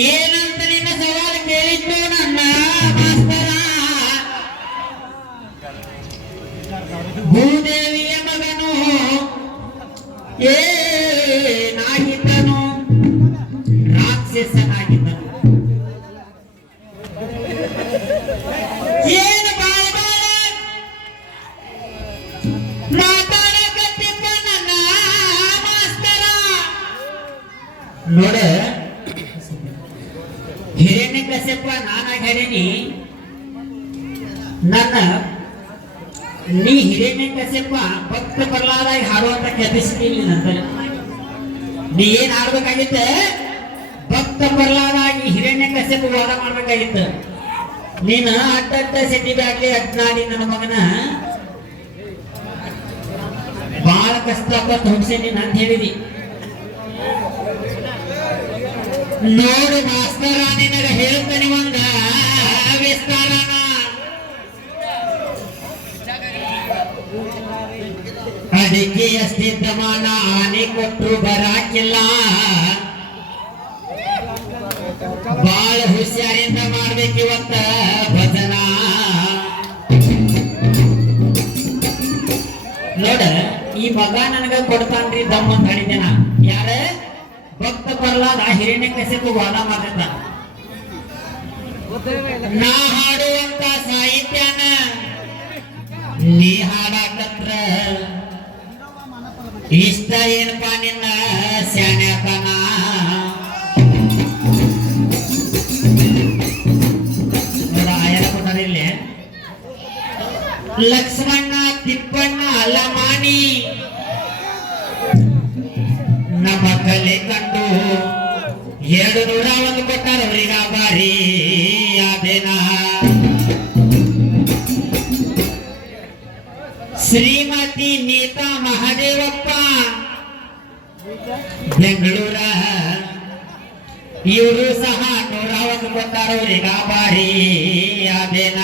ಏನಂತ ನಿನ್ನ ಸವಾಲು ಕೇಳಿದ್ದು ನನ್ನ ಮಾಸ್ತರ? ಭೂದೇವಿಯ ಮಗನು ಏನಾಗಿದ್ದನು? ರಾಕ್ಷಸನಾಗಿದ್ದನು. ಏನು ಬಾಳ ಬಾಳ ಮಾತಾಡಕತ್ತಿಪ್ಪ ನನ್ನ ಮಾಸ್ತರ? ನೋಡ, ಹಿರಣ್ಯಕಶ್ಯಪ ನಾನಾಗಿ ಹೇಳೀನಿ. ನನ್ನ ನೀ ಹಿರಣ್ಯಕಶ್ಯಪ ಭಕ್ತ ಪ್ರಹ್ಲಾದಾಗಿ ಹಾಡುವಂತ ಕೆಪಾಸಿಟಿ ಇಲ್ಲ. ನೀ ಏನ್ ಹಾಡ್ಬೇಕಾಗಿತ್ತ? ಭಕ್ತ ಪ್ರಹ್ಲಾದಾಗಿ ಹಿರಣ್ಯಕಶ್ಯಪ ವಾದ ಮಾಡ್ಬೇಕಾಗಿತ್ತ. ನೀನು ಅಡ್ಡ ಸೆಟ್ಟಿ ಬ್ಯಾಗ್ಲಿ ಅಡ್ನಾಡಿ ನನ್ನ ಮಗನ ಬಹಳ ಕಷ್ಟಪಟ್ಟು ಹುಡ್ಸೇನಿ ಅಂತ ಹೇಳಿದಿ. ನೋಡು ಮಾಸ್ತರ, ನಿನಗ ಹೇಳ್ತಾನೆ ಒಂದ ವಿಸ್ತಾರನ. ಅಡಿಕೆ ಅಷ್ಟಿದ್ದ ಮಾನ ಆನೆ ಕೊಟ್ಟರು ಬರಾಕಿಲ್ಲ. ಬಾಳ ಹುಷಾರಿಂದ ಮಾಡ್ಬೇಕಿವತ್ತ ಭಜನ. ನೋಡ, ಈ ಮಗ ನನಗ ಕೊಡ್ತಾನ್ರಿ ದಮ್ ಅಂತ ಹೇಳಿದ್ದೇನ. ಯಾರ? ಭಕ್ತ ಪ್ರಹ್ಲಾದ ಹಿರಣ್ಯಕಶ್ಯಪ ವಾದ ಮಾಡ್ತ. ನಾ ಹಾಡುವಂತ ಸಾಹಿತ್ಯನ ನೀ ಹಾಡಾಕತ್ರ ಇಷ್ಟ ಏನಪ್ಪ ನಿನ್ನ ಶಾಣ್ಯತನ? ಆಯರ ಕೊಟ್ಟರಿಲ್ಲಿ ಲಕ್ಷ್ಮಣ್ಣ ತಿಪ್ಪಣ್ಣ ಅಲಮಾನಿ ನಮ್ಮ ಕಲೆ ಕಂಡು 201 ಕೊಟ್ಟಾರ ಅವ್ರಿಗ ಬಾರಿ ಅದೇನ. ಶ್ರೀಮತಿ ನೀತಾ ಮಹಾದೇವಪ್ಪ ಬೆಂಗಳೂರ, ಇವರು ಸಹ 101 ಕೊಟ್ಟಾರ ಅವ್ರಿಗ ಬಾರಿ ಅದೇನ.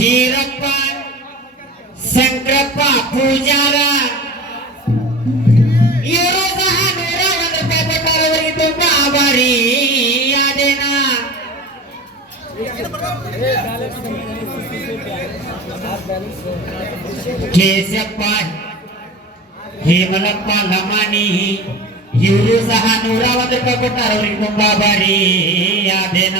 ಹೀರಪ್ಪ ಶಂಕರಪ್ಪ ಪೂಜಾರ, ಇವರು ಸಹ 101 ರೂಪಾಯಿ ಕೊಟ್ಟಾರ ಅವರಿಗೆ ತುಂಬಾ ಆಭಾರಿ ಅದೇನ. ಕೇಶಪ್ಪ ಹೇಮಲಪ್ಪ ಲಮಾನಿ, ಇವರು ಸಹ 101 ರೂಪಾಯಿ ಕೊಟ್ಟಾರ ಅವರಿಗೆ ತುಂಬಾ ಆಭಾರಿ ಅದೇನ.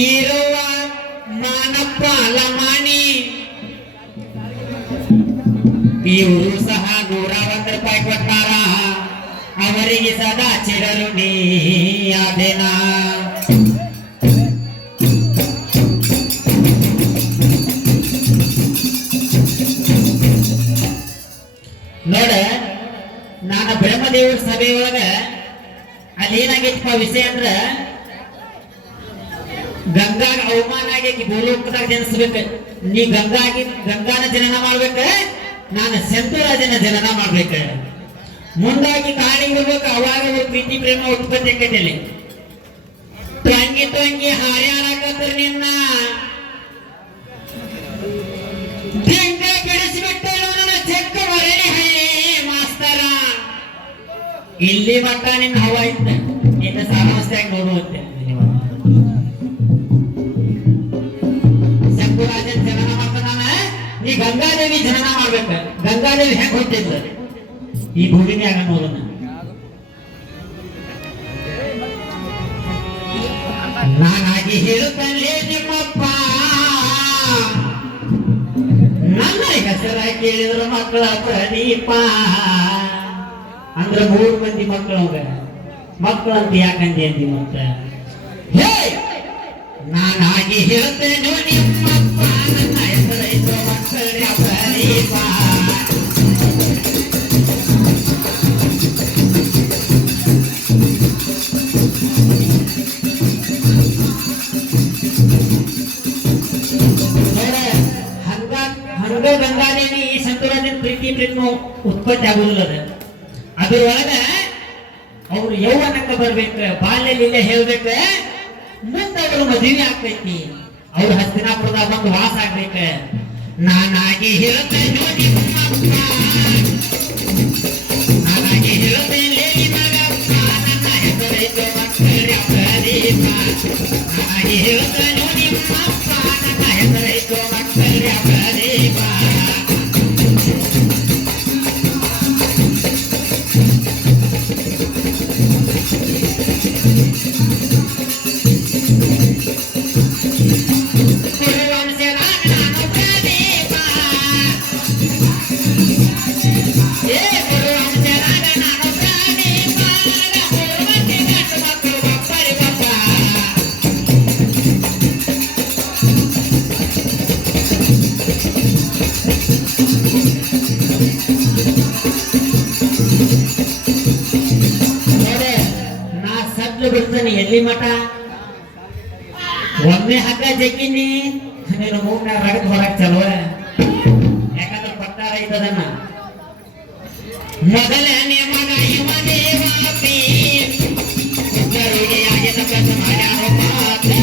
ಈರವ್ವ ಮಾನಪ್ಪ ಲಮಾನಿ, ಇವರು ಸಹ 101 ರೂಪಾಯಿ ಕೊಟ್ಟಾರ ಅವರಿಗೆ ಸದಾ ಚಿರಋಣಿ ಅದೇನ. ನೋಡ, ನಾನು ಬ್ರಹ್ಮದೇವ್ರ ಸಭೆಯೊಳಗ ಅಲ್ಲಿ ಏನಾಗೈತಪ್ಪ ವಿಷಯ ಅಂದ್ರ, ಗಂಗಾಗ ಅವಮಾನ ಆಗೈತಿ, ಭೂಲೋಕದಾಗ ಜನಿಸ್ಬೇಕ. ನೀ ಗಂಗಾನ ಜನನ ಮಾಡ್ಬೇಕ, ನಾನು ಶಂಕರಾಜನ ಜನನ ಮಾಡ್ಬೇಕ. ಮುಂದಾಗಿ ಕಾಣಿಗೆ ಬರ್ಬೇಕು, ಅವಾಗ ಪ್ರೀತಿ ಪ್ರೇಮ ಉತ್ಪತ್ತಿ ಆಕೈತಿ. ತಂಗಿ ತಂಗಿ ಹಾರ್ಯಾಡಕತ್ರ ನಿನ್ನ ಬೆಂಗ ಬಿಡಿಸಿಬಿಟ್ಟರು ನನ್ನ ಚೆಕ್ಕ ಬರಲಿ ಹಳ್ಳಿ ಮಾಸ್ತರ. ಇಲ್ಲಿ ಮಟ್ಟ ನಿನ್ನ ಹವ ಇತ್ತ, ಇನ್ನು ಸಾರಾಂಶವಾಗಿ ನೋಡುವಂತೆ. ಶಂಕರಾಜನ್ ಜನನ ಮಾಡ್ತಾನ, ನೀ ಗಂಗಾದೇವಿ ಜನನ ಮಾಡ್ಬೇಕ. ಗಂಗಾದೇವಿ ಹೆಂಗ್ ಹೊಂಟಿದ್ದ ಈ ಭೂಮಿ ಮ್ಯಾಗ ನೋಡೋಣ. ನಾನಾಗಿ ಹೇಳುತ್ತಲೇ ನಿಮ್ಮಪ್ಪ, ನನ್ನ ಹೆಸರ ಕೇಳಿದ್ರು ಮಕ್ಕಳ ಪ್ರದೀಪ. ಅಂದ್ರ 3 ಮಂದಿ ಮಕ್ಕಳವ್ರ. ಮಕ್ಕಳಂತ ಯಾಕಂದಿ ಅಂದಿ ಮತ್ತ? ಹೇ, ನಾನಾಗಿ ಹೇಳುತ್ತೇನೆ ನಿಮ್ಮಪ್ಪ, ನನ್ನ ಹೆಸರ ಇದ್ರು ಮಕ್ಕಳ ಪ್ರದೀಪ. ಹಂಗ ಗಂಗಾದೇವಿ ಈ ಶಂಕರಾಜನ ಪ್ರೀತಿ ಪ್ರೇಮ ಉತ್ಪತ್ತಿ ಆಗುದಿಲ್ಲ. ಅದ್ರೊಳಗ ಅವ್ರು ಯೌವನಕ್ಕೆ ಬರ್ಬೇಕ, ಬಾಲ್ಯಲಿಲ್ಲ ಹೇಳ್ಬೇಕ, ಮುಂದೆ ಅವರು ಮದುವೆ ಆಗ್ತೈತಿ. ಅವ್ರ ಹಸ್ತಿನಾಪುರದಾಗ ಬಂದು ವಾಸ ಆಗ್ಬೇಕ. ನಾನಾಗಿ ಹೇಳ್ತೇನೆ ನೋಡಿ ನಿಮ್ಮಪ್ಪ, ನಾನಾಗಿ ಹೇಳ್ತೇನೆ ಮಗಪ್ಪ, ನನ್ನ ಹೆಸರೈತು ಮಕ್ಕಳ ಪ್ರದೀಪ. ನಾನಾಗಿ ಹೇಳ್ತೇನೆ ನೋಡಿ ನಿಮ್ಮಪ್ಪ, ನನ್ನ ಹೆಸರೈತು ಮಕ್ಕಳ ಪ್ರದೀಪ. ಬಿಡ್ತಾನೆ ಎಲ್ಲಿ ಮಠ ಒಮ್ಮೆ ಹಗ್ಗ ಜಗ್ಗಿನಿ ನೀನು ಮೂಗ್ನ ರಗತ್ ಹೊರಕ್ ಚಲೋ. ಯಾಕಂದ್ರೆ ಪಟ್ಟಾರ ಐತದನ್ನ ಮೊದಲನೇ ಮಗ ಇವ ದೇವಾಪಿ, ಉತ್ತರಿಗೆ ಆಗಿದ ಕೆಲಸ ಮಾಡ್ಯಾರೋ ಪಾಪಿ.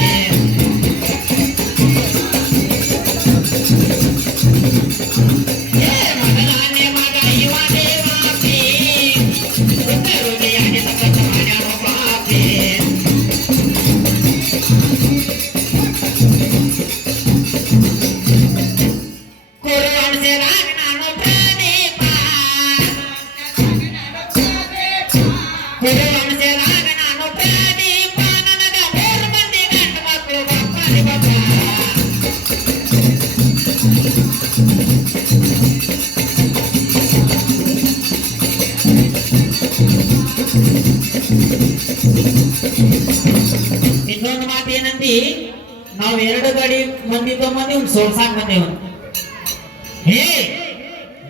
ಮೊದಲನೇ ಮಗ ಇವ ದೇವಾಪಿ, ಉತ್ತರಿಗೆ ಆಗಿದ ಕೆಲಸ ಮಾಡ್ಯಾರೋ ಪಾಪಿ. ಇನ್ನೊಂದು ಮಾತು ಏನಂದಿ, ನಾವು 2 ಗಾಡಿ ಮಂದಿ ತಗೊಂಬಂದಿ ಒಂದು ಸೋಲ್ಸಾಕ್ ಬಂದೇವ್. ಹೇ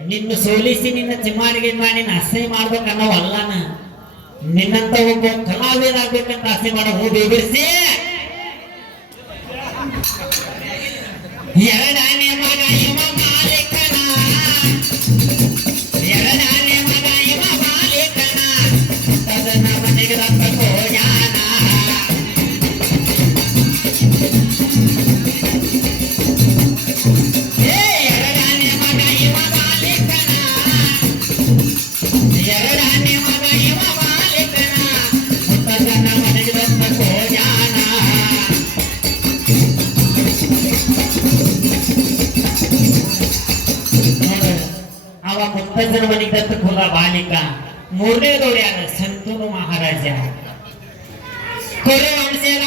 ನಿನ್ನ ಸೋಲಿಸಿ ನಿನ್ನ ಚಿಮ್ಮಾರಿಗೆ ಮಾಡಿ ಅಸಹ್ಯ ಮಾಡ್ಬೇಕನ್ನೋ ಅಲ್ಲನ, ನಿನ್ನಂತ ಒಬ್ಬ ಕಲಾವಿದ ಆಗ್ಬೇಕಂತ ಆಸೆ ಮಾಡೋ ಹೋಗಿ ಬಿಡಿಸಿ. ಎರಡನೇ ಮಗ ಇವ ಮಾಲೀಕನ, ಎರಡನೇ ಮಗ ಇವ ಮಾಲೀಕನ, ತದನ ಮನೆಗೆ ರಕ್ಕೋ ಯಾನ. ಎರಡನೇ ಮಗ ಇವ ಮಾಲೀಕನ, ಎರಡನೇ ಮಗ ಇವ ಮಾಲೀಕನ, ತದನ ಮನೆಗೆ ರಕ್ಕೋ ಯಾನ. ಅವ ಮುತ್ತಜ್ಜನ ಮನೆಗೆ ದತ್ತಕ್ಕೆ ಹೋದ ಬಾಲಿಕ. 3ನೇ ದೌಡ್ಯಾದ ಸಂತೂರು ಮಹಾರಾಜ. ಕೊರೆ ವಂಶದ